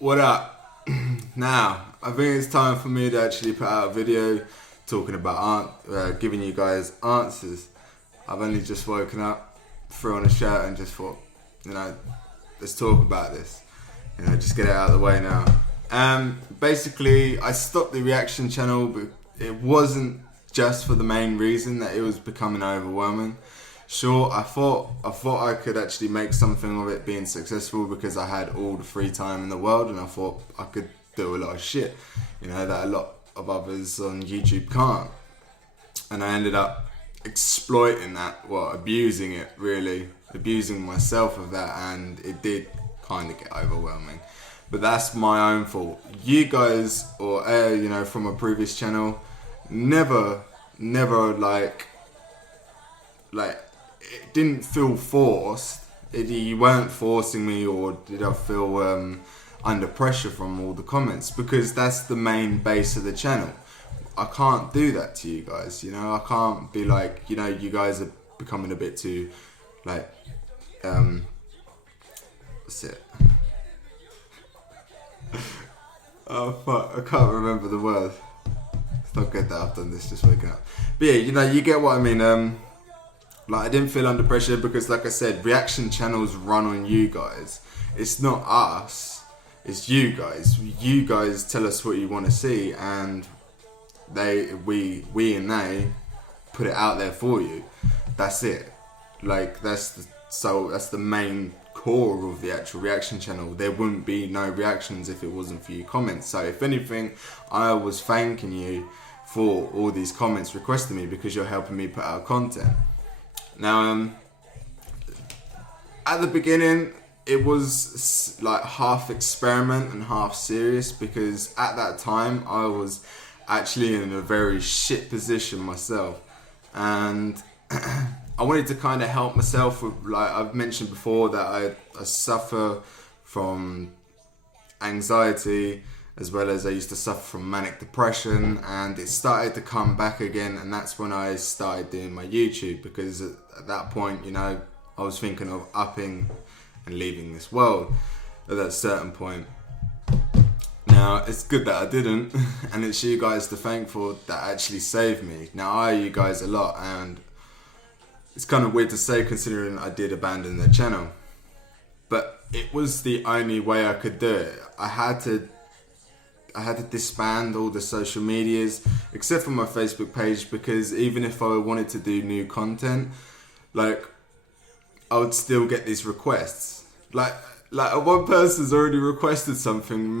What up? Now, I think it's time for me to actually put out a video talking about giving you guys answers. I've only just woken up, threw on a shirt and just thought, let's talk about this. Just get it out of the way now. Basically, I stopped the reaction channel, but it wasn't just for the main reason that it was becoming overwhelming. Sure, I thought I could actually make something of it being successful because I had all the free time in the world, and I thought I could do a lot of shit, that a lot of others on YouTube can't. And I ended up exploiting that, abusing it really, abusing myself of that, and it did kind of get overwhelming. But that's my own fault. You guys, or from a previous channel, never like it didn't feel forced. You weren't forcing me, or did I feel under pressure from all the comments, because that's the main base of the channel. I can't do that to you guys, I can't be like, you guys are becoming a bit too, what's it? Oh fuck, I can't remember the word. It's not good that I've done this just waking up. But yeah, you get what I mean. I didn't feel under pressure because, like I said, reaction channels run on you guys. It's not us, it's you guys. You guys tell us what you want to see, and we and they put it out there for you. That's it. That's the main core of the actual reaction channel. There wouldn't be no reactions if it wasn't for you comments. So if anything, I was thanking you for all these comments requesting me, because you're helping me put out content. Now, at the beginning, it was like half experiment and half serious, because at that time I was actually in a very shit position myself, and I wanted to kind of help myself with, I've mentioned before, that I suffer from anxiety, as well as I used to suffer from manic depression, and it started to come back again, and that's when I started doing my YouTube, because at that point, I was thinking of upping and leaving this world at that certain point. Now, it's good that I didn't, and it's you guys to thank for that actually saved me. Now, I owe you guys a lot, and it's kind of weird to say considering I did abandon the channel, but it was the only way I could do it. I had to disband all the social medias except for my Facebook page, because even if I wanted to do new content, I would still get these requests. One person's already requested something,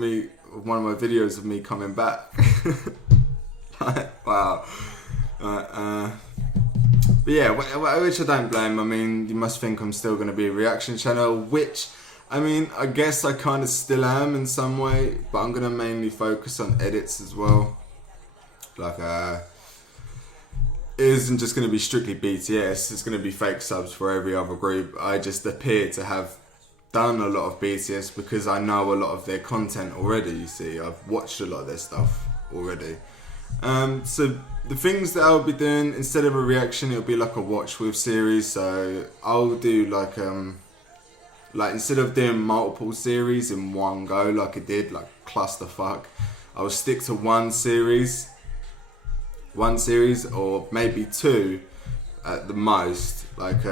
one of my videos of me coming back. Wow. But yeah, which I don't blame. I mean, you must think I'm still going to be a reaction channel, which, I guess I kind of still am in some way, but I'm going to mainly focus on edits as well. It isn't just going to be strictly BTS, it's going to be fake subs for every other group. I just appear to have done a lot of BTS because I know a lot of their content already, you see. I've watched a lot of their stuff already. So the things that I'll be doing, instead of a reaction, it'll be like a watch with series. So I'll do instead of doing multiple series in one go like I did, like clusterfuck, I'll stick to one series, or maybe two at the most, like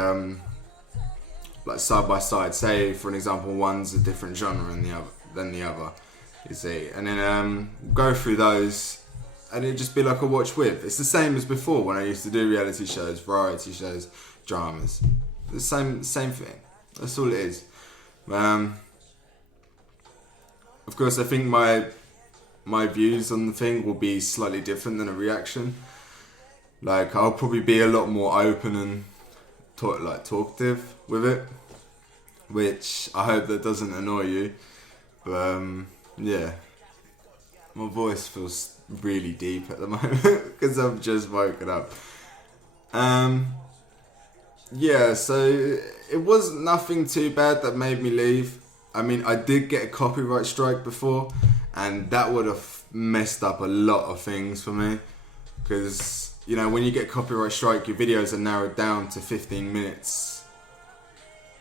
side by side. Say for an example, one's a different genre than the other, you see, and then go through those, and it'd just be like a watch with. It's the same as before when I used to do reality shows, variety shows, dramas. The same thing. That's all it is. Of course, I think my views on the thing will be slightly different than a reaction. I'll probably be a lot more open and talkative with it, which I hope that doesn't annoy you. But yeah, my voice feels really deep at the moment because I've just woken up. Yeah, so it was nothing too bad that made me leave. I did get a copyright strike before, and that would have messed up a lot of things for me, because when you get copyright strike, your videos are narrowed down to 15 minutes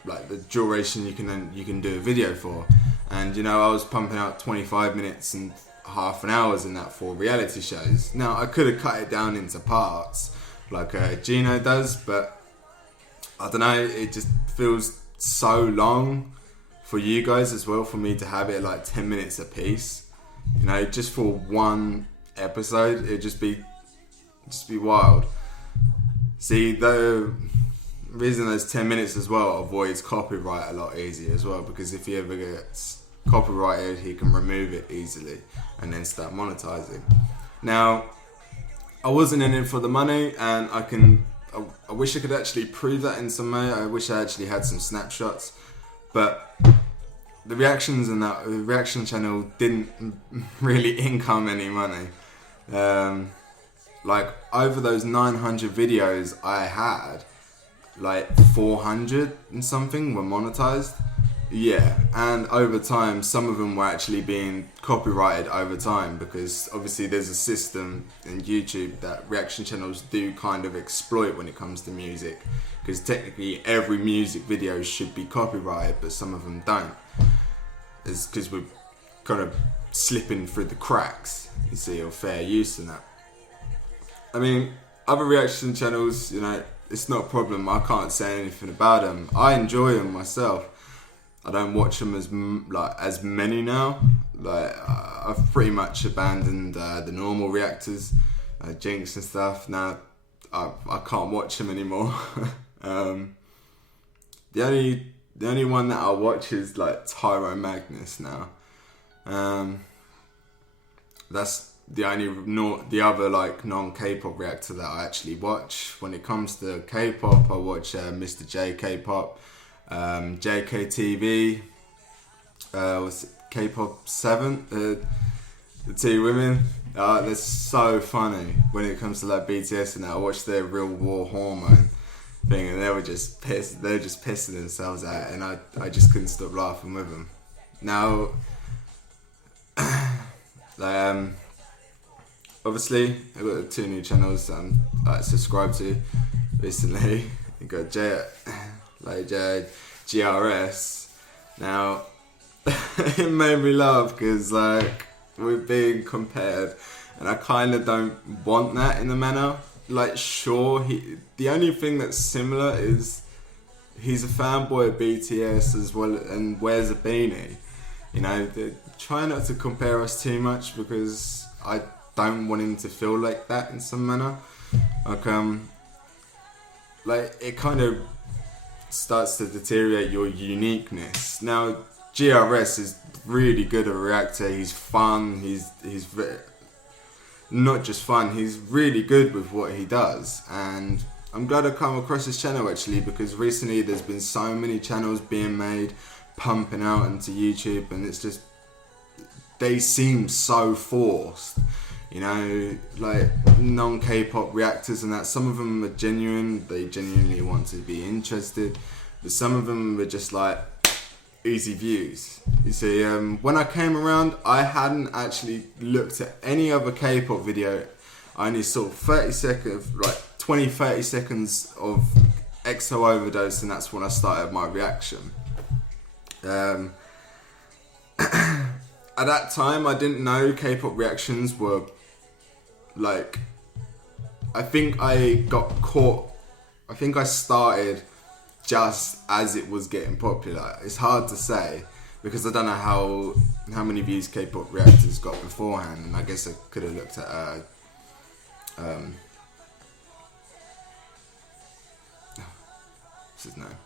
like the duration you can do a video for. And I was pumping out 25 minutes and half an hour in that for reality shows. Now I could have cut it down into parts like Gino does, but I don't know, it just feels so long for you guys as well, for me to have it like 10 minutes a piece, just for one episode. It'd just be wild. See, the reason those 10 minutes as well avoids copyright a lot easier as well, because if he ever gets copyrighted, he can remove it easily and then start monetizing. Now, I wasn't in it for the money, and I wish I could actually prove that in some way. I wish I actually had some snapshots, but the reactions and that reaction channel didn't really income any money. Like over those 900 videos I had, like 400 and something were monetized. Yeah, and over time, some of them were actually being copyrighted over time, because obviously there's a system in YouTube that reaction channels do kind of exploit when it comes to music, because technically every music video should be copyrighted, but some of them don't. It's because we're kind of slipping through the cracks, you see, of fair use and that. I mean, other reaction channels, it's not a problem. I can't say anything about them. I enjoy them myself. I don't watch them as many now. Like I've pretty much abandoned the normal reactors, Jinx and stuff. Now I can't watch them anymore. The only one that I watch is like Tyrone Magnus now. That's the other like non-K-pop reactor that I actually watch. When it comes to K-pop, I watch Mr. J K-pop. JKTV, was it K-pop 7, the two women. They're so funny when it comes to like BTS and that. I watched their Real War Hormone thing, and they were just pissed. They were just pissing themselves out, and I just couldn't stop laughing with them. Now, obviously I've got 2 new channels that I'm subscribed to recently. You got GRS. Now, it made me laugh because like we're being compared, and I kind of don't want that in the manner. Like, sure, the only thing that's similar is he's a fanboy of BTS as well and wears a beanie. Try not to compare us too much, because I don't want him to feel like that in some manner. Like it kind of starts to deteriorate your uniqueness. Now, GRS is really good at a reactor. He's fun. He's not just fun. He's really good with what he does. And I'm glad I come across his channel actually, because recently there's been so many channels being made, pumping out into YouTube, and it's just, they seem so forced. Like non-K-pop reactors and that. Some of them are genuine, they genuinely want to be interested, but some of them are just like easy views. You see, when I came around, I hadn't actually looked at any other K-pop video. I only saw 30 seconds of EXO Overdose, and that's when I started my reaction. At that time, I didn't know K-pop reactions were like, I think I started just as it was getting popular. It's hard to say, because I don't know how many views K-pop reactors got beforehand, and I guess I could have looked at what's his name?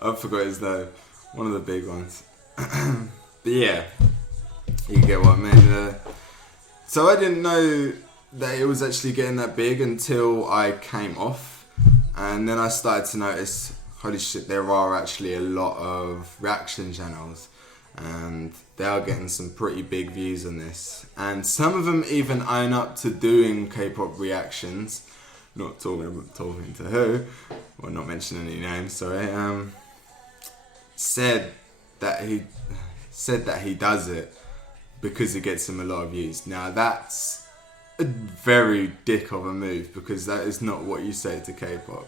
I forgot his name. One of the big ones. But yeah, you get what I mean. So I didn't know that it was actually getting that big until I came off, and then I started to notice, holy shit, there are actually a lot of reaction channels, and they are getting some pretty big views on this. And some of them even own up to doing K-pop reactions. Not talking to who, or not mentioning any names. Sorry. Said that he does it because it gets him a lot of views. Now that's a very dick of a move, because that is not what you say to K-pop.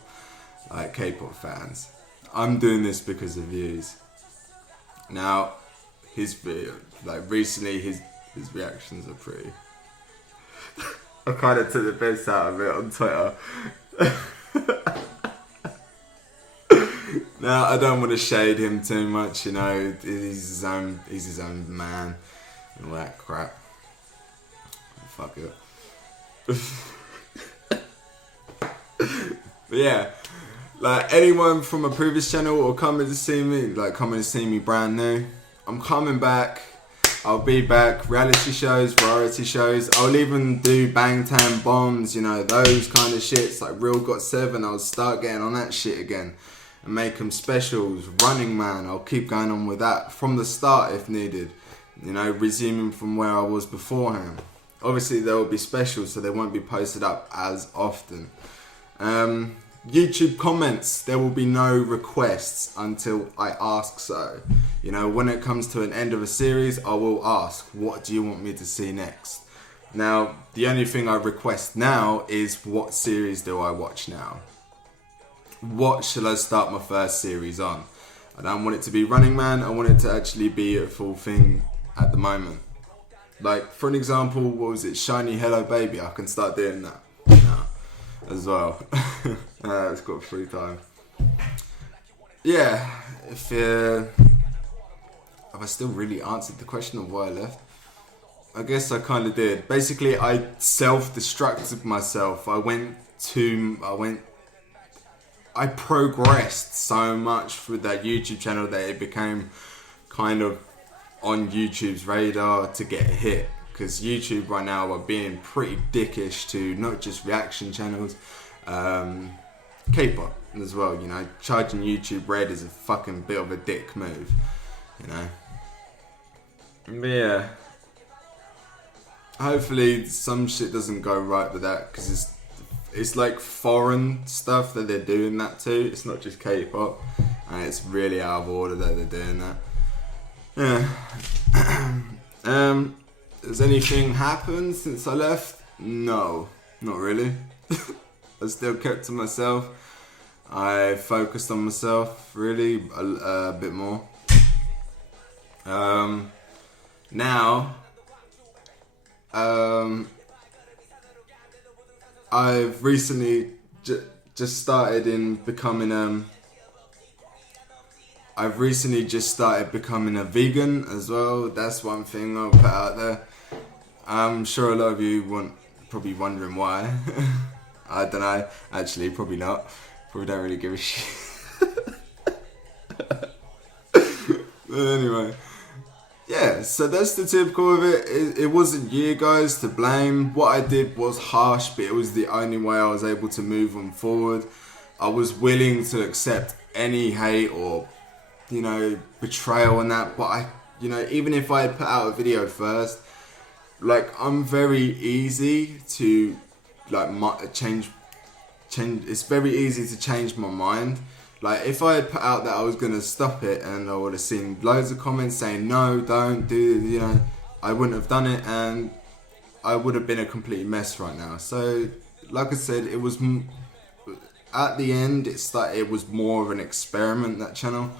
like K-pop fans. I'm doing this because of views. Now, his video, like recently, his reactions are pretty. I kind of took the best out of it on Twitter. Now, I don't want to shade him too much, you know. He's his own man and all that crap. Fuck it. But yeah, like anyone from a previous channel or coming to see me brand new, I'm coming back. I'll be back. Reality shows, variety shows. I'll even do Bangtan Bombs, you know, those kind of shits, like Real Got 7. I'll start getting on that shit again and make them specials. Running Man, I'll keep going on with that from the start if needed, you know, resuming from where I was beforehand. Obviously there will be specials, so they won't be posted up as often. YouTube comments, there will be no requests until I ask so. You know, when it comes to an end of a series, I will ask, what do you want me to see next? Now, the only thing I request now is, what series do I watch now? What shall I start my first series on? I don't want it to be Running Man, I want it to actually be a full thing at the moment. Like, for an example, what was it? Shiny Hello Baby, I can start doing that now as well. It's got free time. Yeah, have I still really answered the question of why I left? I guess I kind of did. Basically, I self-destructed myself. I progressed so much with that YouTube channel that it became kind of on YouTube's radar to get hit. Because YouTube right now are being pretty dickish to not just reaction channels, K-pop as well, you know. Charging YouTube Red is a fucking bit of a dick move, you know. But yeah, hopefully some shit doesn't go right with that, because it's like foreign stuff that they're doing that to. It's not just K-pop, and it's really out of order that they're doing that. Yeah. Has anything happened since I left? No, not really. I still kept to myself. I focused on myself really a bit more. Now, I've recently just started becoming a vegan as well. That's one thing I'll put out there. I'm sure a lot of you probably wondering why. I don't know. Actually, probably not. Probably don't really give a shit. But anyway, yeah. So that's the typical of it. It wasn't you guys to blame. What I did was harsh, but it was the only way I was able to move on forward. I was willing to accept any hate or, you know, betrayal and that, but even if I had put out a video first, like, I'm very easy to, like, change, it's very easy to change my mind. Like, if I had put out that I was going to stop it, and I would have seen loads of comments saying, no, don't do, you know, I wouldn't have done it, and I would have been a complete mess right now. So, like I said, it was, at the end, it was more of an experiment, that channel,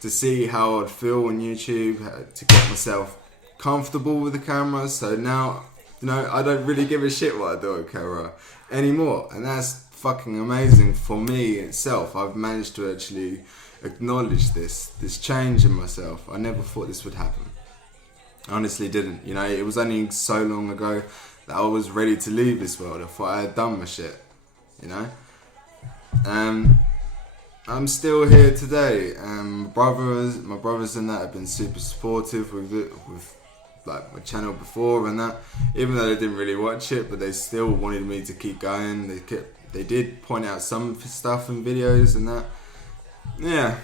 to see how I'd feel on YouTube, to get myself comfortable with the camera. So now, you know, I don't really give a shit what I do on camera anymore, and that's fucking amazing for me itself. I've managed to actually acknowledge this change in myself. I never thought this would happen. I honestly didn't. You know, it was only so long ago that I was ready to leave this world. I thought I had done my shit, you know. I'm still here today. My brothers and that have been super supportive with like my channel before and that. Even though they didn't really watch it, but they still wanted me to keep going. They did point out some stuff in videos and that. Yeah.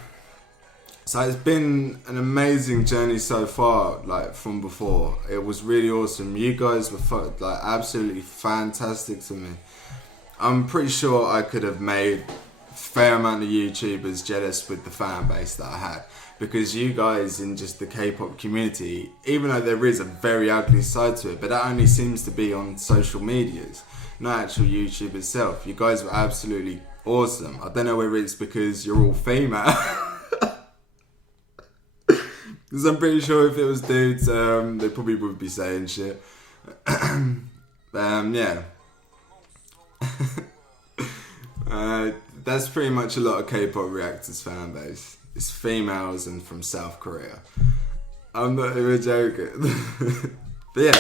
So it's been an amazing journey so far, like from before. It was really awesome. You guys were like absolutely fantastic to me. I'm pretty sure I could have made a fair amount of YouTubers jealous with the fan base that I had, because you guys in just the K-pop community, even though there is a very ugly side to it, but that only seems to be on social medias, not actual YouTube itself. You guys were absolutely awesome. I don't know whether it's because you're all female. Because I'm pretty sure if it was dudes, they probably would be saying shit. Yeah. That's pretty much a lot of K-pop reactors fan base. It's females and from South Korea. I'm not even joking. But yeah,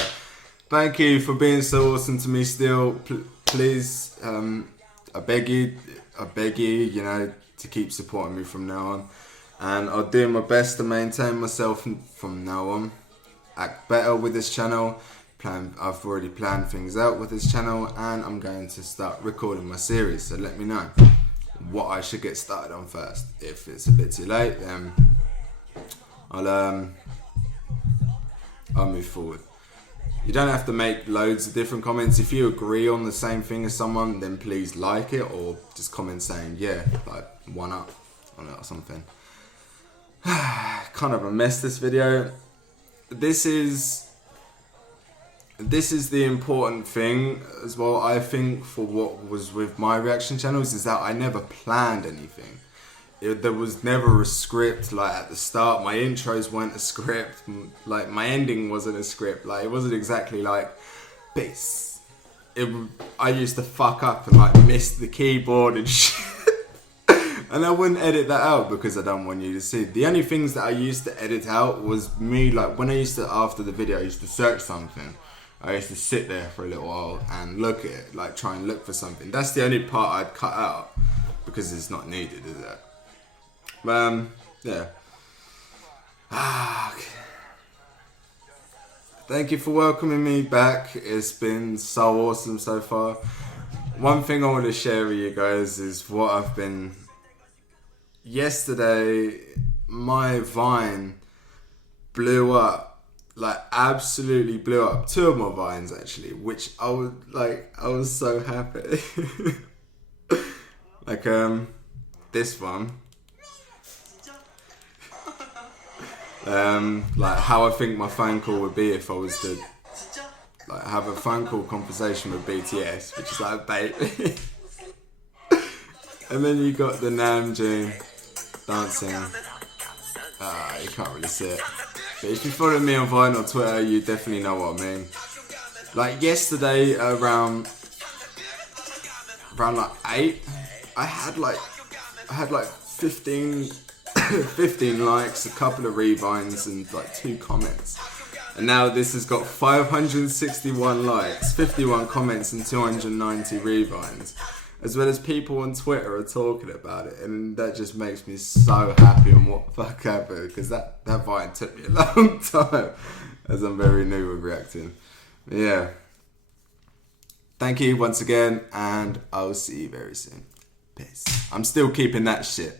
thank you for being so awesome to me still. Please, I beg you, you know, to keep supporting me from now on. And I'll do my best to maintain myself from now on. Act better with this channel. I've already planned things out with this channel, and I'm going to start recording my series. So let me know what I should get started on first. If it's a bit too late, then I'll move forward. You don't have to make loads of different comments. If you agree on the same thing as someone, then please like it, or just comment saying, yeah, like one up on it or something. Kind of a mess, this video. This is the important thing as well, I think, for what was with my reaction channels, is that I never planned anything. There was never a script. Like at the start, my intros weren't a script. Like my ending wasn't a script. Like it wasn't exactly like bass. I used to fuck up and like miss the keyboard and shit. And I wouldn't edit that out because I don't want you to see. The only things that I used to edit out was me, like when I used to, after the video, I used to search something. I used to sit there for a little while and look at it, like try and look for something. That's the only part I'd cut out because it's not needed, is it? Yeah. Okay. Thank you for welcoming me back. It's been so awesome so far. One thing I want to share with you guys is what I've been... Yesterday, my Vine blew up. Like, absolutely blew up. 2 of my Vines, actually, which I was so happy. Like, this one. Like how I think my phone call would be if I was to like have a phone call conversation with BTS, which is like baby. And then you got the Namjoon dancing. You can't really see it, but if you follow me on Vine or Twitter, you definitely know what I mean. Like yesterday around like 8, I had like 15 likes, a couple of revines, and like 2 comments. And now this has got 561 likes, 51 comments, and 290 revines. As well as people on Twitter are talking about it, and that just makes me so happy on what the fuck happened, because that Vine took me a long time, as I'm very new with reacting. Yeah. Thank you once again, and I'll see you very soon. Peace. I'm still keeping that shit.